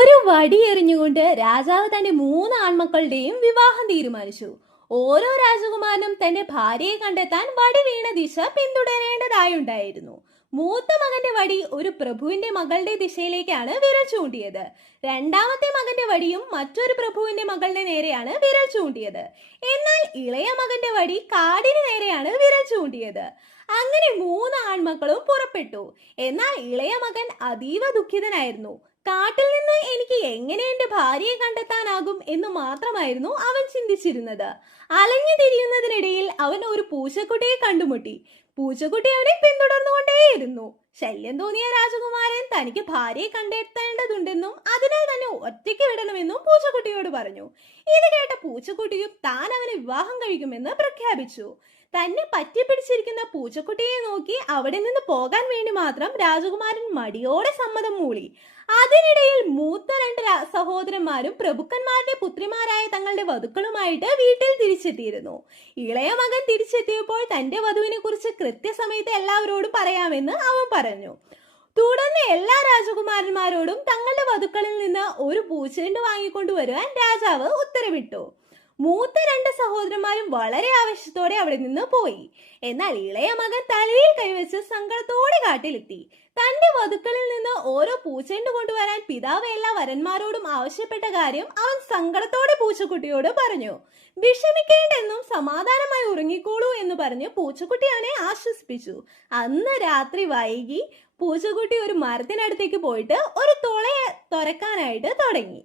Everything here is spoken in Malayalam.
ഒരു വടി എറിഞ്ഞുകൊണ്ട് രാജാവ് തന്റെ 3 ആൺമക്കളുടെയും വിവാഹം തീരുമാനിച്ചു. ഓരോ രാജകുമാരനും തന്റെ ഭാര്യയെ കണ്ടെത്താൻ വടി വീണ ദിശ പിന്തുടരേണ്ടതായുണ്ടായിരുന്നു. മൂത്ത മകന്റെ വടി ഒരു പ്രഭുവിന്റെ മകളുടെ ദിശയിലേക്കാണ് വിരൽ ചൂണ്ടിയത്. രണ്ടാമത്തെ മകന്റെ വടിയും മറ്റൊരു പ്രഭുവിന്റെ മകളുടെ നേരെയാണ് വിരൽ ചൂണ്ടിയത്. എന്നാൽ ഇളയ മകന്റെ വടി കാടിന് നേരെയാണ് വിരൽ ചൂണ്ടിയത്. അങ്ങനെ 3 ആൺമക്കളും പുറപ്പെട്ടു. എന്നാൽ ഇളയ മകൻ അതീവ ദുഃഖിതനായിരുന്നു. കാട്ടിൽ നിന്ന് എനിക്ക് എങ്ങനെ എന്റെ ഭാര്യയെ കണ്ടെത്താനാകും എന്ന് മാത്രമായിരുന്നു അവൻ ചിന്തിച്ചിരുന്നത്. അലഞ്ഞു തിരിയുന്നതിനിടയിൽ അവൻ ഒരു പൂച്ചക്കുട്ടിയെ കണ്ടുമുട്ടി. പൂച്ചക്കുട്ടി അവനെ പിന്തുടർന്നുകൊണ്ടേയിരുന്നു. ശല്യം തോന്നിയ രാജകുമാരൻ തനിക്ക് ഭാര്യയെ കണ്ടെത്തേണ്ടതുണ്ടെന്നും അതിനാൽ തന്നെ ഒറ്റയ്ക്ക് വിടണമെന്നും പൂച്ചക്കുട്ടിയോട് പറഞ്ഞു. ഇത് കേട്ട പൂച്ചക്കുട്ടിയും താൻ അവനെ വിവാഹം കഴിക്കുമെന്ന് പ്രഖ്യാപിച്ചു. തന്നെ പറ്റിപ്പിടിച്ചിരിക്കുന്ന പൂച്ചക്കുട്ടിയെ നോക്കി അവിടെ നിന്ന് പോകാൻ വേണ്ടി മാത്രം രാജകുമാരൻ മടിയോടെ സമ്മതം മൂളി. അതിനിടയിൽ മൂത്ത 2 സഹോദരന്മാരും പ്രഭുക്കന്മാരുടെ പുത്രിമാരായ തങ്ങളുടെ വധുക്കളുമായിട്ട് വീട്ടിൽ തിരിച്ചെത്തിയിരുന്നു. ഇളയ മകൻ തിരിച്ചെത്തിയപ്പോൾ തന്റെ വധുവിനെ കുറിച്ച് കൃത്യസമയത്ത് എല്ലാവരോടും പറയാമെന്ന് അവൻ പറഞ്ഞു. തുടർന്ന് എല്ലാ രാജകുമാരന്മാരോടും തങ്ങളുടെ വധുക്കളിൽ നിന്ന് ഒരു പൂച്ചെണ്ട് വാങ്ങിക്കൊണ്ടുവരുവാൻ രാജാവ് ഉത്തരവിട്ടു. മൂത്ത 2 സഹോദരന്മാരും വളരെ ആവേശത്തോടെ അവിടെ നിന്ന് പോയി. എന്നാൽ ഇളയ മകൻ തലയിൽ കൈവച്ച് സങ്കടത്തോടെ കാട്ടിലെത്തി. തന്റെ വധുക്കളിൽ നിന്ന് ഓരോ പൂച്ചെണ്ട് കൊണ്ടുവരാൻ പിതാവ് എല്ലാ വരന്മാരോടും ആവശ്യപ്പെട്ട കാര്യം അവൻ സങ്കടത്തോടെ പൂച്ചക്കുട്ടിയോട് പറഞ്ഞു. വിഷമിക്കേണ്ടെന്നും സമാധാനമായി ഉറങ്ങിക്കോളൂ എന്ന് പറഞ്ഞ് പൂച്ചക്കുട്ടി അവനെ ആശ്വസിപ്പിച്ചു. അന്ന് രാത്രി വൈകി പൂച്ചക്കുട്ടി ഒരു മരത്തിനടുത്തേക്ക് പോയിട്ട് ഒരു തുള തുറക്കാനായിട്ട് തുടങ്ങി.